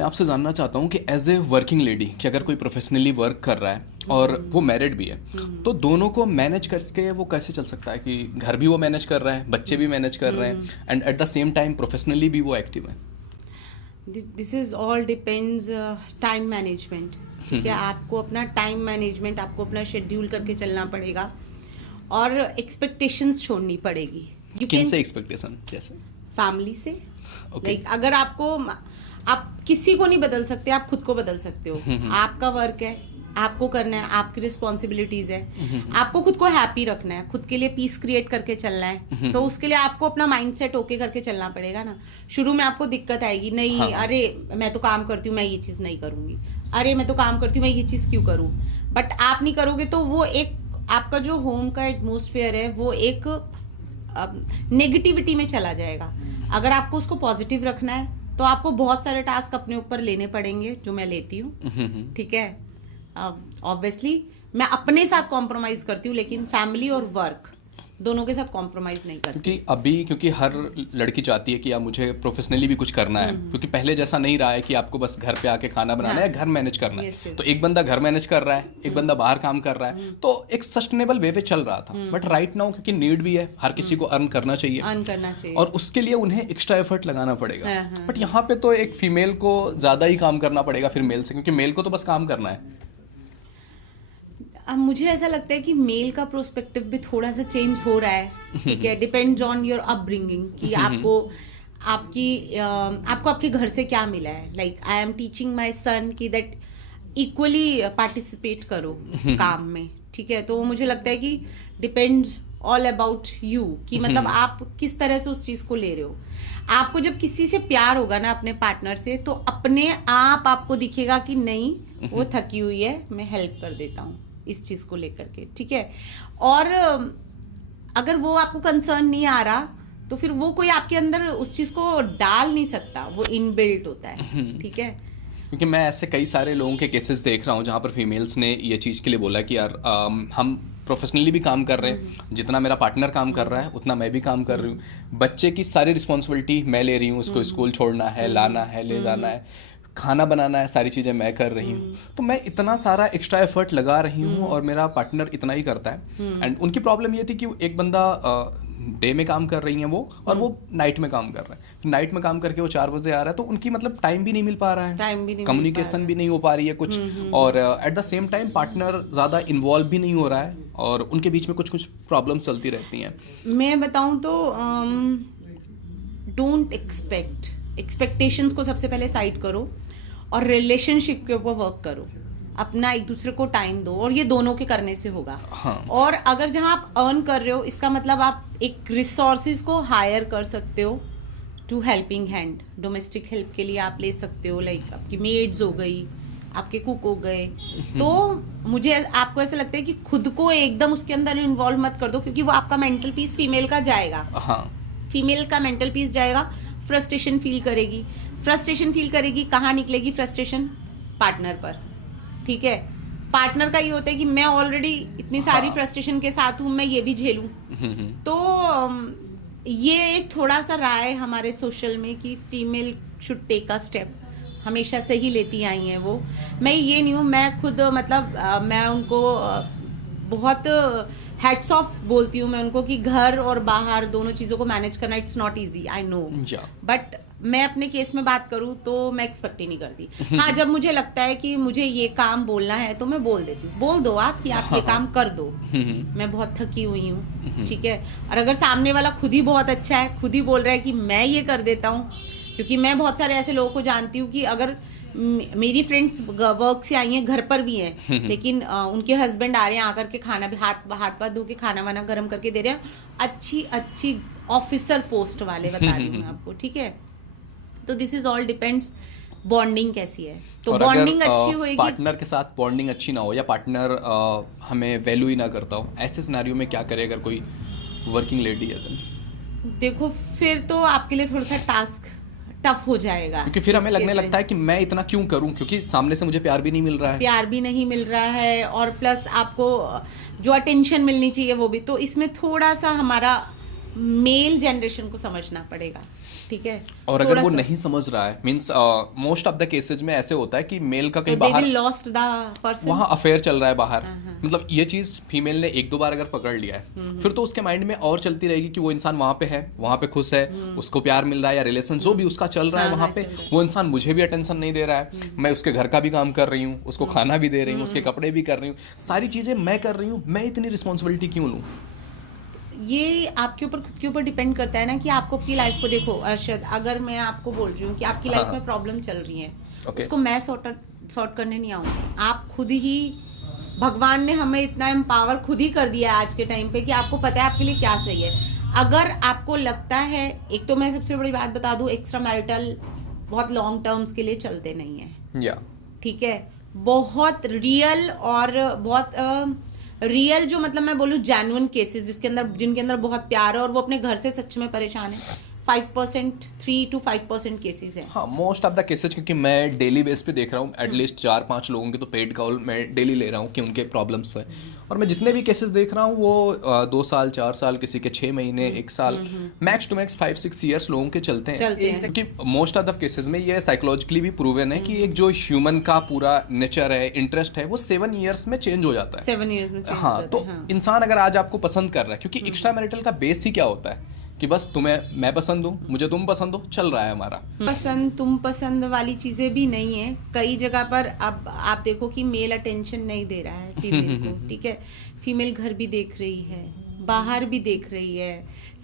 मैं आपसे जानना चाहता हूँ कि एज ए वर्किंग लेडी कि अगर कोई प्रोफेशनली वर्क कर रहा है और वो मैरिड भी है तो दोनों को मैनेज करके वो कैसे चल सकता है कि घर भी वो मैनेज कर रहा है, बच्चे भी मैनेज कर रहे हैं and at the same time professionally भी वो एक्टिव है। This is all depends time management. ठीक है, आपको अपना टाइम मैनेजमेंट, आपको अपना शेड्यूल करके चलना पड़ेगा और एक्सपेक्टेशंस छोड़नी पड़ेगी। किन से एक्सपेक्टेशन? जैसे फैमिली से। लाइक अगर आप किसी को नहीं बदल सकते, आप खुद को बदल सकते हो। आपका वर्क है, आपको करना है, आपकी रिस्पॉन्सिबिलिटीज है, आपको खुद को हैप्पी रखना है, खुद के लिए पीस क्रिएट करके चलना है, तो उसके लिए आपको अपना माइंड सेट ओके करके चलना पड़ेगा ना। शुरू में आपको दिक्कत आएगी, नहीं हाँ। अरे मैं तो काम करती हूँ, मैं ये चीज नहीं करूंगी, अरे मैं तो काम करती हूँ, मैं ये चीज क्यों करूँ। बट आप नहीं करोगे तो वो एक आपका जो होम का एटमोस्फेयर है वो एक नेगेटिविटी में चला जाएगा। अगर आपको उसको पॉजिटिव रखना है तो आपको बहुत सारे टास्क अपने ऊपर लेने पड़ेंगे, जो मैं लेती हूँ। ठीक है, ऑब्वियसली मैं अपने साथ कॉम्प्रोमाइज करती हूँ, लेकिन फैमिली और वर्क दोनों के साथ कॉम्प्रोमाइज नहीं करती। क्योंकि हर लड़की चाहती है कि आप मुझे प्रोफेशनली भी कुछ करना है, क्योंकि पहले जैसा नहीं रहा है कि आपको बस घर पे आके खाना बनाना है, घर मैनेज करना है। तो एक बंदा घर मैनेज कर रहा है, एक बंदा बाहर काम कर रहा है, तो एक सस्टेनेबल वे पे चल रहा था। बट राइट नाउ क्योंकि नीड भी है, हर किसी को अर्न करना चाहिए और उसके लिए उन्हें एक्स्ट्रा एफर्ट लगाना पड़ेगा। बट यहाँ पे तो एक फीमेल को ज्यादा ही काम करना पड़ेगा फिर मेल से, क्योंकि मेल को तो बस काम करना है। अब मुझे ऐसा लगता है कि मेल का प्रोस्पेक्टिव भी थोड़ा सा चेंज हो रहा है। ठीक है, डिपेंड्स ऑन योर अपब्रिंगिंग कि आपको आपके घर से क्या मिला है। Like I am teaching my son कि दैट इक्वली पार्टिसिपेट करो काम में। ठीक है, तो मुझे लगता है कि डिपेंड्स ऑल अबाउट यू कि मतलब आप किस तरह से उस चीज को ले रहे हो। आपको जब किसी से प्यार होगा ना, अपने पार्टनर से, तो अपने आप आपको दिखेगा कि नहीं वो थकी हुई है, मैं हेल्प कर देता हूँ इस चीज को लेकर के। ठीक है, और अगर वो आपको कंसर्न नहीं आ रहा तो फिर वो कोई आपके अंदर उस चीज को डाल नहीं सकता, वो इनबिल्ट होता है। ठीक है, क्योंकि मैं ऐसे कई सारे लोगों के केसेस देख रहा हूँ जहाँ पर फीमेल्स ने ये चीज़ के लिए बोला कि यार हम प्रोफेशनली भी काम कर रहे हैं, जितना मेरा पार्टनर काम कर रहा है उतना मैं भी काम कर रही हूँ, बच्चे की सारी रिस्पॉन्सिबिलिटी मैं ले रही हूँ, उसको स्कूल छोड़ना है, लाना है, ले जाना है, खाना बनाना है, सारी चीज़ें मैं कर रही हूँ, तो मैं इतना सारा एक्स्ट्रा एफर्ट लगा रही हूँ और मेरा पार्टनर इतना ही करता है। एंड उनकी प्रॉब्लम ये थी कि एक बंदा डे में काम कर रही हैं वो, और वो नाइट में काम कर रहा है। नाइट में काम करके वो 4 बजे आ रहा है, तो उनकी मतलब टाइम भी नहीं मिल पा रहा है, कम्युनिकेशन भी नहीं हो पा रही है कुछ, और at the same time partner ज़्यादा इन्वॉल्व भी नहीं हो रहा है और उनके बीच में कुछ कुछ प्रॉब्लम्स चलती रहती हैं। मैं बताऊं तो डोंट एक्सपेक्टेशंस को सबसे पहले साइड करो और रिलेशनशिप के ऊपर वर्क करो, अपना एक दूसरे को टाइम दो, और ये दोनों के करने से होगा। हाँ। और अगर जहां आप अर्न कर रहे हो, इसका मतलब आप एक रिसोर्सेज को हायर कर सकते हो to helping hand. Domestic help के लिए आप ले सकते हो, लाइक आपकी मेड्स हो गई, आपके कुक हो गए। तो मुझे आपको ऐसा लगता है कि खुद को एकदम उसके अंदर इन्वॉल्व मत कर दो, क्योंकि वो आपका मेंटल पीस फीमेल का जाएगा। हाँ, फीमेल का मेंटल पीस जाएगा, फ्रस्ट्रेशन फील करेगी। कहाँ निकलेगी फ्रस्ट्रेशन? पार्टनर पर। ठीक है, पार्टनर का ये होता है कि मैं ऑलरेडी इतनी सारी फ्रस्ट्रेशन के साथ हूँ, मैं ये भी झेलूं। तो ये एक थोड़ा सा राय हमारे सोशल में कि female should take a step, हमेशा से ही लेती आई हैं वो। मैं ये नहीं हूँ, मैं खुद मतलब मैं उनको बहुत हैट्स ऑफ बोलती हूँ मैं उनको कि घर और बाहर दोनों चीजों को मैनेज करना it's not easy, I know. But मैं अपने केस में बात करूँ तो मैं एक्सपेक्ट ही नहीं करती। हाँ, जब मुझे लगता है कि मुझे ये काम बोलना है तो मैं बोल देती हूँ, बोल दो आप कि आप ये काम कर दो, मैं बहुत थकी हुई हूँ। ठीक है, और अगर सामने वाला खुद ही बहुत अच्छा है, खुद ही बोल रहा है कि मैं ये कर देता हूँ, क्योंकि मैं बहुत सारे ऐसे लोगों को जानती हूँ कि अगर मेरी फ्रेंड्स वर्क से आई हैं, घर पर भी हैं, लेकिन उनके हस्बैंड आ रहे हैं, आकर के खाना भी हाथ धो के खाना वाना गर्म करके दे रहे हैं, अच्छी ऑफिसर पोस्ट वाले, बता रही हूँ मैं आपको। ठीक है, तो this is all depends bonding कैसी है। तो बॉन्डिंग अच्छी होएगी, पार्टनर के साथ बॉन्डिंग अच्छी ना हो या पार्टनर हमें वैल्यू ही ना करता हो, ऐसे सिनेरियो में क्या करे अगर कोई वर्किंग लेडी है? देखो फिर तो आपके लिए थोड़ा सा टास्क टफ हो जाएगा, क्योंकि फिर हमें लगने लगता है कि मैं इतना क्यों करूं, क्योंकि सामने से मुझे प्यार भी नहीं मिल रहा है, और प्लस आपको जो अटेंशन मिलनी चाहिए वो भी। तो इसमें थोड़ा सा हमारा मेल जनरेशन को समझना पड़ेगा। ठीक है। और अगर थोड़ा वो सा- नहीं समझ रहा है, means most of the cases में ऐसे होता है कि मेल का तो कहीं they बाहर will lost the person। वहाँ अफेयर चल रहा है बाहर, हाँ। मतलब ये चीज़ फीमेल ने एक दो बार अगर पकड़ लिया है, फिर तो उसके माइंड में और चलती रहेगी कि वो इंसान वहाँ पे है, वहाँ पे खुश है, उसको प्यार मिल रहा है या रिलेशन जो भी उसका चल रहा है हाँ, वहाँ हाँ, पे, चल रहा है। वो इंसान मुझे भी अटेंशन नहीं दे रहा है, मैं उसके घर का भी काम कर रही हूँ, उसको खाना भी दे रही हूँ, उसके कपड़े भी कर रही हूँ, सारी चीज़ें मैं कर रही हूँ, मैं इतनी रिस्पॉन्सिबिलिटी क्यों लूँ? ये आपके ऊपर, खुद के ऊपर डिपेंड करता है ना कि आपको अपनी लाइफ को देखो। अरशद, अगर मैं आपको बोल रही हूँ कि आपकी लाइफ हाँ। में प्रॉब्लम चल रही है, Okay. उसको मैं सॉर्ट करने नहीं आऊंगी। आप खुद ही, भगवान ने हमें इतना एम्पावर खुद ही कर दिया है आज के टाइम पे कि आपको पता है आपके लिए क्या सही है। अगर आपको लगता है, एक तो मैं सबसे बड़ी बात बता दूं, एक्स्ट्रा मैरिटल बहुत लॉन्ग टर्म्स के लिए चलते नहीं है, या ठीक है। बहुत रियल और बहुत रियल जो, मतलब मैं बोलूँ जेन्युइन केसेस जिनके अंदर बहुत प्यार है और वो अपने घर से सच में परेशान है, 5%, 3 to 5% केसेस हैं। हाँ, मोस्ट ऑफ द केसेज, क्योंकि मैं डेली बेस पे देख रहा हूँ, एटलीस्ट 4-5 लोगों के तो पेड कॉल मैं डेली ले रहा हूँ कि उनके प्रॉब्लम्स है, और मैं जितने भी केसेस देख रहा हूँ वो 2 साल 4 साल, किसी के 6 महीने 1 साल, मैक्स टू मैक्स 5-6 ईयर्स लोगों के चलते हैं। क्योंकि मोस्ट ऑफ द केसेस में ये साइकोलॉजिकली भी प्रूवन है कि एक जो ह्यूमन का पूरा नेचर है, इंटरेस्ट है, वो 7 ईयर्स में चेंज हो जाता है। 7 years में change हाँ, हो जाता तो है, हाँ। इंसान अगर आज आपको पसंद कर रहा है, क्योंकि एक्स्ट्रा मैरिटल का बेस ही क्या होता है कि बस तुम्हें मैं पसंद हूँ, मुझे तुम पसंद हो, चल रहा है हमारा। पसंद तुम पसंद वाली चीजें भी नहीं है कई जगह पर। अब आप देखो कि मेल अटेंशन नहीं दे रहा है फीमेल को, ठीक है। फीमेल घर भी देख रही है, बाहर भी देख रही है,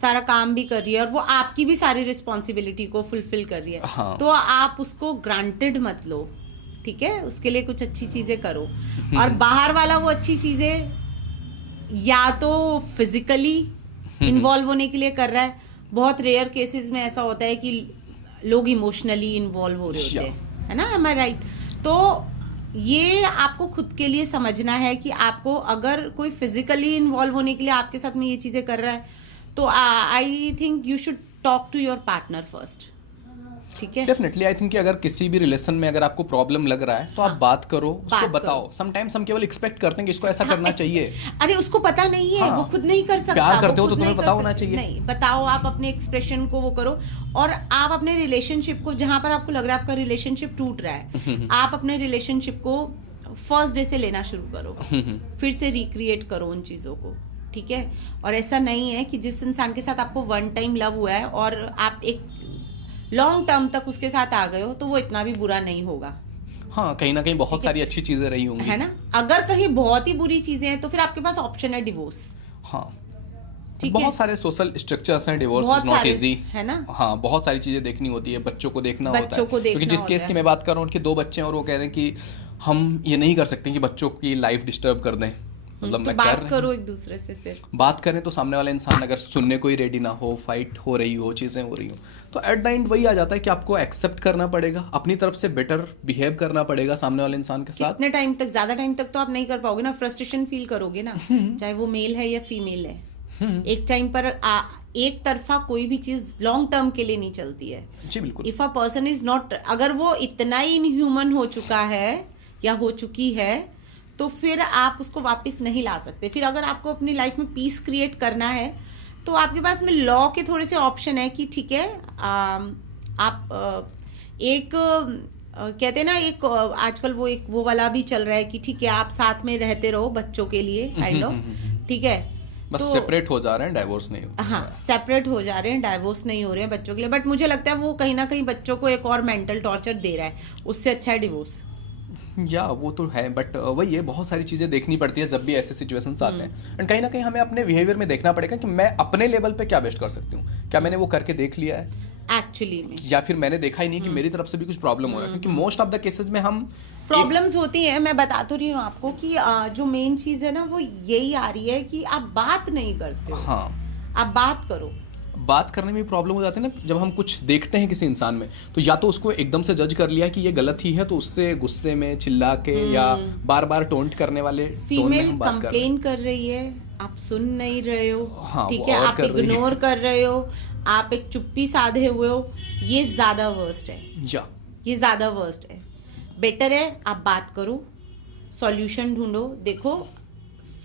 सारा काम भी कर रही है, और वो आपकी भी सारी रिस्पॉन्सिबिलिटी को फुलफिल कर रही है। हाँ। तो आप उसको ग्रांटेड मत लो, ठीक है। उसके लिए कुछ अच्छी चीजें करो। और बाहर वाला वो अच्छी चीजें या तो फिजिकली इन्वॉल्व होने के लिए कर रहा है, बहुत रेयर केसेस में ऐसा होता है कि लोग इमोशनली इन्वॉल्व हो रहे होते हैं, है ना, एम आई राइट। तो ये आपको खुद के लिए समझना है कि आपको अगर कोई फिजिकली इन्वॉल्व होने के लिए आपके साथ में ये चीजें कर रहा है, तो I think you should talk to your partner first, ठीक है। डेफिनेटली आई थिंक कि अगर किसी भी रिलेशन में अगर आपको प्रॉब्लम लग रहा है तो आप बात करो, उसको बात बताओ। समटाइम्स हम केवल एक्सपेक्ट करते हैं कि इसको ऐसा करना चाहिए। अरे उसको पता नहीं है, हाँ। वो खुद नहीं कर सकता। प्यार करते वो हो तो खुद तुम्हें नहीं पता कर होना सकता। चाहिए। नहीं बताओ, आप अपने एक्सप्रेशन को वो करो, और आप अपने रिलेशनशिप को, जहां पर आपको लग रहा है आपका रिलेशनशिप टूट रहा है, आप अपने रिलेशनशिप को फर्स्ट डे से लेना शुरू करो, फिर से रिक्रिएट करो उन चीजों को, ठीक है। और ऐसा नहीं है कि जिस इंसान के साथ आपको वन टाइम लव हुआ है और आप एक लॉन्ग टर्म तक उसके साथ आ गए हो, तो वो इतना भी बुरा नहीं होगा। हाँ, कहीं ना कहीं बहुत सारी अच्छी चीजें रही होंगी, है ना। अगर कहीं बहुत ही बुरी चीजें हैं तो फिर आपके पास ऑप्शन है डिवोर्स। हाँ, ठीक बहुत है। सारे सोशल स्ट्रक्चर्स हैं, डिवोर्स बहुत इज नॉट सारे, इजी, है ना। हाँ, बहुत सारी चीजें देखनी होती है, बच्चों को देखना होता है। बच्चों को देखना क्योंकि जिस होता केस है। की मैं बात कर रहा हूँ कि 2 बच्चे हैं और वो कह रहे हैं कि हम ये नहीं कर सकते कि बच्चों की लाइफ डिस्टर्ब कर दें, मतलब तो मैं बात कर करो एक दूसरे से, फिर बात करें तो सामने वाला इंसान अगर सुनने को ही रेडी ना हो, फाइट हो रही हो, चीज़ें हो रही हो, तो एट द एंड वही आ जाता है कि आपको एक्सेप्ट करना पड़ेगा, अपनी तरफ से बेटर बिहेव करना पड़ेगा सामने वाले इंसान के साथ। कितने टाइम तक, ज्यादा टाइम तक तो आप नहीं कर पाओगे ना, फ्रस्ट्रेशन फील करोगे ना, चाहे वो मेल है या फीमेल है। एक टाइम पर एक तरफा कोई भी चीज लॉन्ग टर्म के लिए नहीं चलती है। जी बिल्कुल। If a person is not, अगर वो इतना ही इनह्यूमन हो चुका है या हो चुकी है, तो फिर आप उसको वापस नहीं ला सकते। फिर अगर आपको अपनी लाइफ में पीस क्रिएट करना है, तो आपके पास में लॉ के थोड़े से ऑप्शन है कि ठीक है, आप एक कहते हैं ना, एक आजकल वो वाला भी चल रहा है कि ठीक है आप साथ में रहते रहो बच्चों के लिए, काइंड ऑफ, ठीक है। बस तो सेपरेट हो जा रहे हैं, डाइवोर्स नहीं हो रहा है। हाँ, सेपरेट हो जा रहे हैं, डाइवोर्स नहीं हो रहे हैं बच्चों के लिए। बट मुझे लगता है वो कहीं ना कहीं बच्चों को एक और मेंटल टॉर्चर दे रहा है, उससे अच्छा है डिवोर्स। या वो तो है, बट वही है, बहुत सारी चीज़ें देखनी पड़ती है जब भी ऐसे सिचुएशंस आते हैं, एंड कहीं ना कहीं हमें अपने बिहेवियर में देखना पड़ेगा कि मैं अपने लेवल पे क्या बेस्ट कर सकती हूँ, क्या मैंने वो करके देख लिया है, एक्चुअली में या फिर मैंने देखा ही नहीं कि मेरी तरफ से भी कुछ प्रॉब्लम हो रहा है। क्योंकि मोस्ट ऑफ द केसेस में हम प्रॉब्लम्स होती हैं, मैं बता तो रही हूँ आपको कि जो मेन चीज है ना वो यही आ रही है कि आप बात नहीं करते हो। हाँ, आप बात करो। बात करने में प्रॉब्लम हो जाती है ना, जब हम कुछ देखते हैं किसी इंसान में, तो या तो उसको एकदम से जज कर लिया कि ये गलत ही है, तो उससे गुस्से में चिल्ला के या बार बार टोंट करने वाले टोन में फीमेल हम बात कर रहे हैं। कंप्लेन कर रही है, आप सुन नहीं रहे हो, हाँ, ठीक वो है, और आप कर रही है। इग्नोर कर रहे हो, आप एक चुप्पी साधे हुए हो, ये ज्यादा वर्स्ट है, या ये ज्यादा वर्स्ट है। बेटर है आप बात करो, सॉल्यूशन ढूंढो। देखो,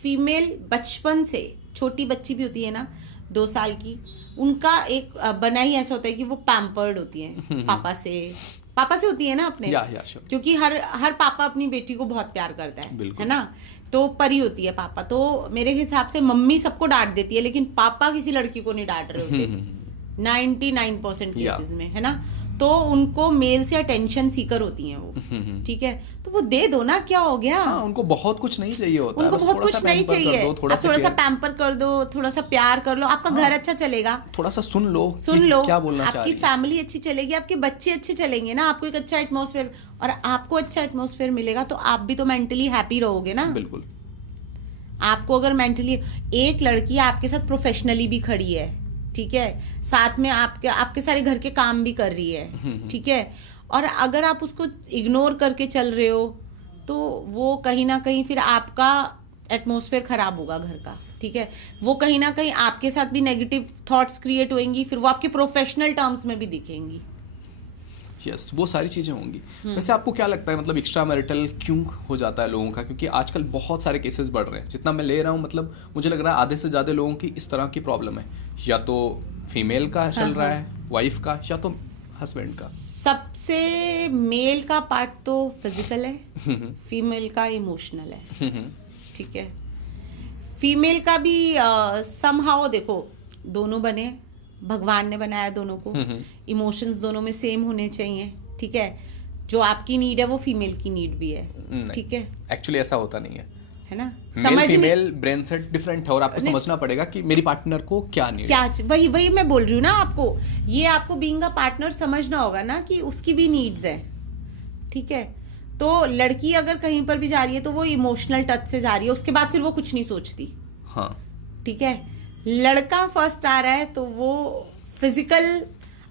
फीमेल बचपन से, छोटी बच्ची भी होती है ना 2 साल की, उनका एक बना ही ऐसा होता है कि वो पैम्पर्ड होती हैं पापा से होती है ना अपने, या sure. क्योंकि हर पापा अपनी बेटी को बहुत प्यार करता बिल्कुल। है ना, तो परी होती है पापा। तो मेरे हिसाब से मम्मी सबको डांट देती है, लेकिन पापा किसी लड़की को नहीं डांट रहे होते 99% केसेस में, है ना। तो उनको मेल से अटेंशन सीकर होती हैं वो, ठीक है, तो वो दे दो ना, क्या हो गया। हाँ, उनको बहुत कुछ नहीं चाहिए होता, उनको बस बहुत थोड़ा कुछ सा नहीं पैम्पर कर चाहिए, दो, थोड़ा थोड़ा सा पैम्पर कर दो, थोड़ा सा प्यार कर लो, आपका घर अच्छा चलेगा, थोड़ा सा सुन लो क्या बोलना चाह आपकी रही है। फैमिली अच्छी चलेगी, आपके बच्चे अच्छे चलेंगे ना, आपको एक अच्छा एटमॉस्फेयर, और आपको अच्छा एटमॉस्फेयर मिलेगा तो आप भी तो मेंटली हैप्पी रहोगे ना। बिल्कुल। आपको अगर मेंटली, एक लड़की आपके साथ प्रोफेशनली भी खड़ी है, ठीक है, साथ में आपके सारे घर के काम भी कर रही है, ठीक है, और अगर आप उसको इग्नोर करके चल रहे हो तो वो कहीं ना कहीं फिर आपका एटमॉस्फेयर खराब होगा घर का, ठीक है, वो कहीं ना कहीं आपके साथ भी नेगेटिव थॉट्स क्रिएट होंगी, फिर वो आपके प्रोफेशनल टर्म्स में भी दिखेंगी। यस, वो सारी चीज़ें होंगी। वैसे आपको क्या लगता है, मतलब एक्स्ट्रा मैरिटल क्यों हो जाता है लोगों का? क्योंकि आजकल बहुत सारे केसेस बढ़ रहे हैं, जितना मैं ले रहा हूँ, मतलब मुझे लग रहा है आधे से ज़्यादा लोगों की इस तरह की प्रॉब्लम है, या तो फीमेल का चल रहा है, वाइफ का, या तो हस्बैंड का। सबसे मेल का पार्ट तो फिजिकल है, फीमेल का इमोशनल है, ठीक है। फीमेल का भी समहाउ देखो, दोनों बने, भगवान ने बनाया दोनों को, इमोशंस दोनों में सेम होने चाहिए, ठीक है। जो आपकी नीड है वो फीमेल की नीड भी है, ठीक है। एक्चुअली ऐसा होता नहीं है ना, male female brain set different है, और आपको समझना पड़ेगा कि मेरी पार्टनर को क्या नीड, क्या वही मैं बोल रही हूँ ना आपको, ये आपको बीइंग अ पार्टनर समझना होगा ना कि उसकी भी नीड्स है, ठीक है। तो लड़की अगर कहीं पर भी जा रही है तो वो इमोशनल टच से जा रही है, उसके बाद फिर वो कुछ नहीं सोचती, हाँ, ठीक है। लड़का फर्स्ट आ रहा है तो वो फिजिकल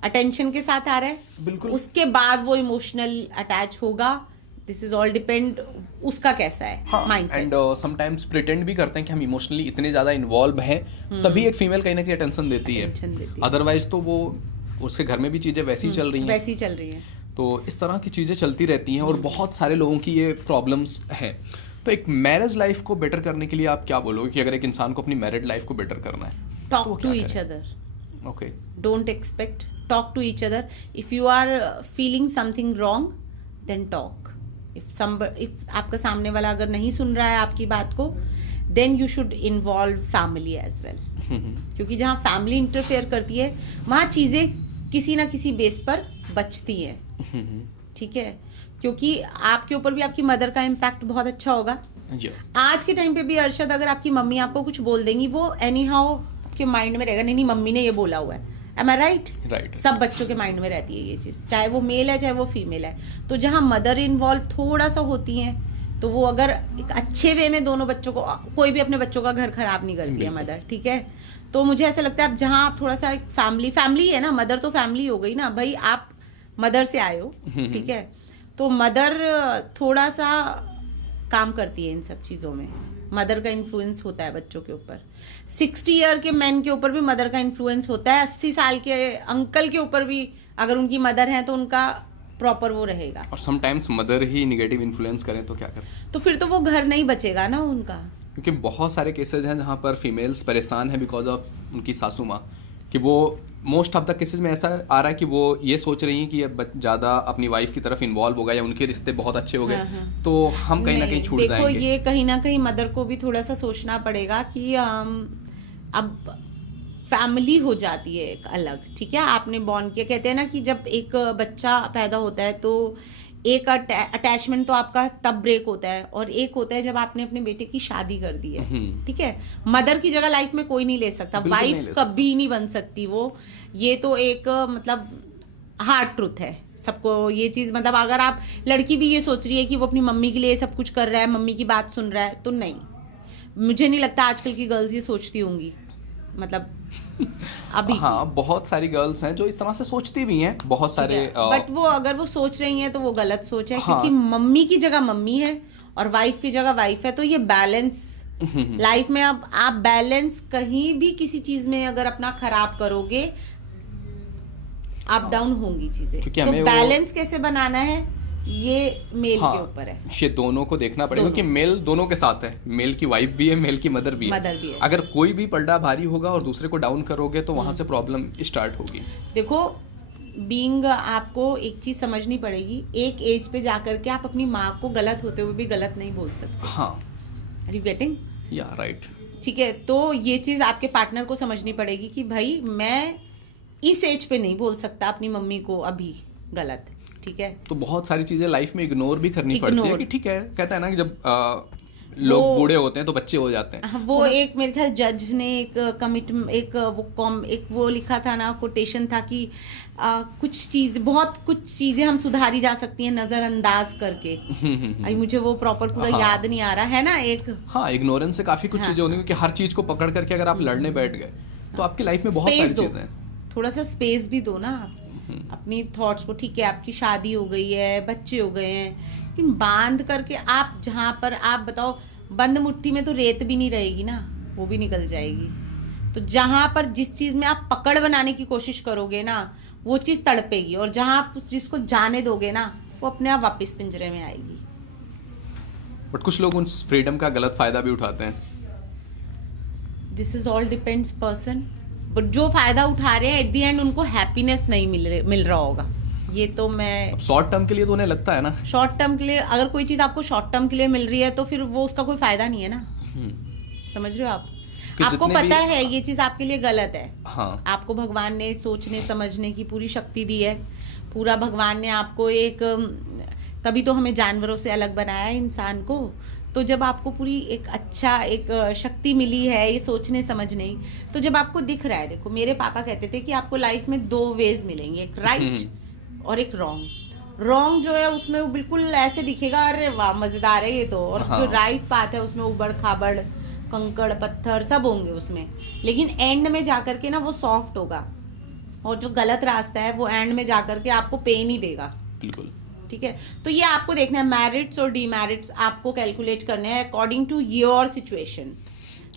अटेंशन के साथ आ रहा है, बिल्कुल, उसके बाद वो इमोशनल अटैच होगा। दिस इज ऑल डिपेंड उसका कैसा है माइंडसेट। एंड समटाइम्स प्रिटेंड भी करते हैं कि हम इमोशनली इतने ज्यादा इन्वॉल्व हैं, तभी एक फीमेल कहीं ना कहीं अटेंशन देती है, अदरवाइज तो वो उसके घर में भी चीजें वैसी ही चल रही हैं। तो इस तरह की चीजें चलती रहती हैं, और बहुत सारे लोगों की ये प्रॉब्लम्स हैं। तो एक मैरिज लाइफ को बेटर करने के लिए आप क्या बोलोगे कि अगर एक इंसान को अपनी मैरिड लाइफ को बेटर करना है? Talk to each other, okay, don't expect, talk to each other. If you are feeling something wrong then talk. If आपका सामने वाला अगर नहीं सुन रहा है आपकी बात को, then you should involve family as well, क्योंकि जहाँ फैमिली इंटरफेयर करती है वहाँ चीजें किसी ना किसी बेस पर बचती है, ठीक है। क्योंकि आपके ऊपर भी आपकी मदर का इम्पैक्ट बहुत अच्छा होगा। आज के टाइम पे भी अरशद, अगर आपकी मम्मी आपको कुछ बोल देंगी, वो एनी हाउ आपके माइंड में रहेगा, नहीं मम्मी ने ये बोला हुआ है। एम आई राइट? सब बच्चों के माइंड में रहती है ये चीज, चाहे वो मेल है चाहे वो फीमेल है। तो जहाँ मदर इन्वॉल्व थोड़ा सा होती हैं, तो वो अगर एक अच्छे वे में दोनों बच्चों को, कोई भी अपने बच्चों का घर खराब नहीं करती है मदर, ठीक है। तो मुझे ऐसा लगता है अब जहाँ आप थोड़ा सा फैमिली है ना, मदर तो फैमिली हो गई ना भाई, आप मदर से आए हो, ठीक है। तो मदर थोड़ा सा काम करती है इन सब चीज़ों में, मदर का इन्फ्लुएंस होता है बच्चों के ऊपर। 60 ईयर के मैन के ऊपर भी मदर का इन्फ्लुएंस होता है, 80 साल के अंकल के ऊपर भी अगर उनकी मदर है तो उनका प्रॉपर वो रहेगा। और समटाइम्स मदर ही निगेटिव इन्फ्लुएंस करें तो क्या करें? तो फिर तो वो घर नहीं बचेगा ना उनका, क्योंकि बहुत सारे केसेज हैं जहाँ पर फीमेल्स परेशान है बिकॉज ऑफ उनकी सासू माँ, कि वो मोस्ट ऑफ द केसेस में ऐसा आ रहा है कि वो ये सोच रही हैं कि अब ज़्यादा अपनी वाइफ की तरफ इन्वॉल्व हो गया या उनके रिश्ते बहुत अच्छे हो गए, तो हम कहीं ना कहीं छूट जाएंगे। देखो, ये कहीं ना कहीं मदर को भी थोड़ा सा सोचना पड़ेगा कि अब फैमिली हो जाती है एक अलग, ठीक है। आपने बॉर्न किया, कहते हैं ना कि जब एक बच्चा पैदा होता है तो एक अटैचमेंट तो आपका तब ब्रेक होता है, और एक होता है जब आपने अपने बेटे की शादी कर दी है, ठीक है। मदर की जगह लाइफ में कोई नहीं ले सकता, वाइफ कभी नहीं बन सकती वो। ये तो एक मतलब हार्ड ट्रूथ है सबको ये चीज। मतलब अगर आप लड़की भी ये सोच रही है कि वो अपनी मम्मी के लिए सब कुछ कर रहा है, मम्मी की बात सुन रहा है, तो नहीं, मुझे नहीं लगता आजकल की गर्ल्स ये सोचती होंगी, मतलब अभी। हाँ, बहुत सारी गर्ल्स हैं जो इस तरह से सोचती भी हैं, बहुत सारे, बट वो अगर वो सोच रही हैं तो वो गलत सोच है। हाँ, क्योंकि मम्मी की जगह मम्मी है और वाइफ की जगह वाइफ है, तो ये बैलेंस लाइफ में, अब आप बैलेंस कहीं भी किसी चीज में अगर अपना खराब करोगे, अप डाउन होंगी चीजें। तो बैलेंस कैसे बनाना है, ये मेल हाँ, के ऊपर है। ये दोनों को देखना पड़ेगा कि मेल दोनों के साथ है, मेल की वाइफ भी है, मेल की मदर भी मदर भी है। अगर कोई भी पलड़ा भारी होगा और दूसरे को डाउन करोगे तो वहां से प्रॉब्लम स्टार्ट होगी। देखो बीइंग आपको एक चीज समझनी पड़ेगी, एक एज पे जाकर के आप अपनी माँ को गलत होते हुए भी गलत नहीं बोल सकते। हाँ, आर यू गेटिंग? या राइट। ठीक है, तो ये चीज आपके पार्टनर को समझनी पड़ेगी कि भाई मैं इस एज पे नहीं बोल सकता अपनी मम्मी को अभी गलत, ठीक है। तो बहुत सारी चीजें लाइफ में इग्नोर भी करनी पड़ती है कि ठीक है, कहता है ना कि जब लोग बूढ़े होते हैं तो बच्चे हो जाते हैं। वो एक मेरे ख्याल जज ने एक वो लिखा था ना, कोटेशन था कि बहुत कुछ चीजें हम सुधारी जा सकती हैं नजरअंदाज करके। अभी मुझे वो प्रॉपर पूरा याद नहीं आ रहा है ना एक। हाँ, इग्नोरेंस से काफी कुछ चीजें होती हैं कि हर चीज को पकड़ करके अगर आप लड़ने बैठ गए तो आपकी लाइफ में बहुत सारी चीजें हैं। थोड़ा सा स्पेस भी दो ना अपनी थॉट्स को। ठीक है, आपकी शादी हो गई है, बच्चे हो गए हैं, लेकिन बांध करके आप जहाँ पर आप बताओ बंद मुट्ठी में तो रेत भी नहीं रहेगी ना, वो भी निकल जाएगी। तो जहाँ पर जिस चीज में आप पकड़ बनाने की कोशिश करोगे ना वो चीज तड़पेगी, और जहाँ आप जिसको जाने दोगे ना वो अपने आप वापस पिंजरे में आएगी। बट कुछ लोग उन फ्रीडम का गलत फायदा भी उठाते हैं। This is all depends person. But जो फायदा उठा रहे हैं एट दी एंड उनको हैप्पीनेस नहीं मिल रहा होगा। ये तो मैं शॉर्ट टर्म के लिए तो उन्हें लगता है ना, शॉर्ट टर्म के लिए अगर कोई चीज आपको शॉर्ट टर्म के लिए मिल रही है तो फिर वो उसका कोई फायदा नहीं है ना। समझ रहे हो आप? आपको पता है ये चीज आपके लिए गलत है। हाँ, आपको भगवान ने सोचने समझने की पूरी शक्ति दी है, पूरा भगवान ने आपको एक, तभी तो हमें जानवरों से अलग बनाया है इंसान को। तो जब आपको पूरी एक अच्छा एक शक्ति मिली है ये सोचने समझने की, तो जब आपको दिख रहा है, देखो मेरे पापा कहते थे कि आपको लाइफ में 2 वेज मिलेंगे, एक राइट और एक रॉन्ग। रॉन्ग जो है उसमें वो बिल्कुल ऐसे दिखेगा, अरे वाह मजेदार है ये तो, और हाँ। जो राइट पाथ है उसमें उबड़ खाबड़ कंकड़ पत्थर सब होंगे उसमें, लेकिन एंड में जाकर के ना वो सॉफ्ट होगा, और जो गलत रास्ता है वो एंड में जाकर के आपको पेन ही देगा। बिल्कुल। ठीक है, तो ये आपको देखना है, मेरिट्स और डीमेरिट्स आपको कैलकुलेट करने हैं अकॉर्डिंग टू योर सिचुएशन,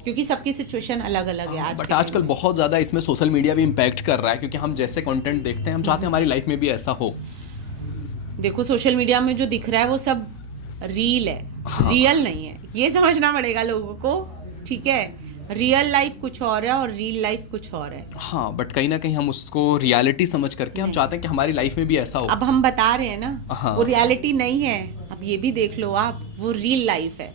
क्योंकि सबकी सिचुएशन अलग अलग है आज। बट आजकल बहुत ज्यादा इसमें सोशल मीडिया भी इम्पैक्ट कर रहा है, क्योंकि हम जैसे कंटेंट देखते हैं हम चाहते हैं हमारी लाइफ में भी ऐसा हो। देखो सोशल मीडिया में जो दिख रहा है वो सब रील है, रियल नहीं है, ये समझना पड़ेगा लोगों को। ठीक है, रियल लाइफ कुछ और है और रियल लाइफ कुछ और है। हाँ, बट कहीं ना कहीं हम उसको रियलिटी समझ करके हम चाहते हैं कि हमारी लाइफ में भी ऐसा हो। अब हम बता रहे हैं ना, हाँ। वो रियलिटी नहीं है, अब ये भी देख लो आप, वो रियल लाइफ है।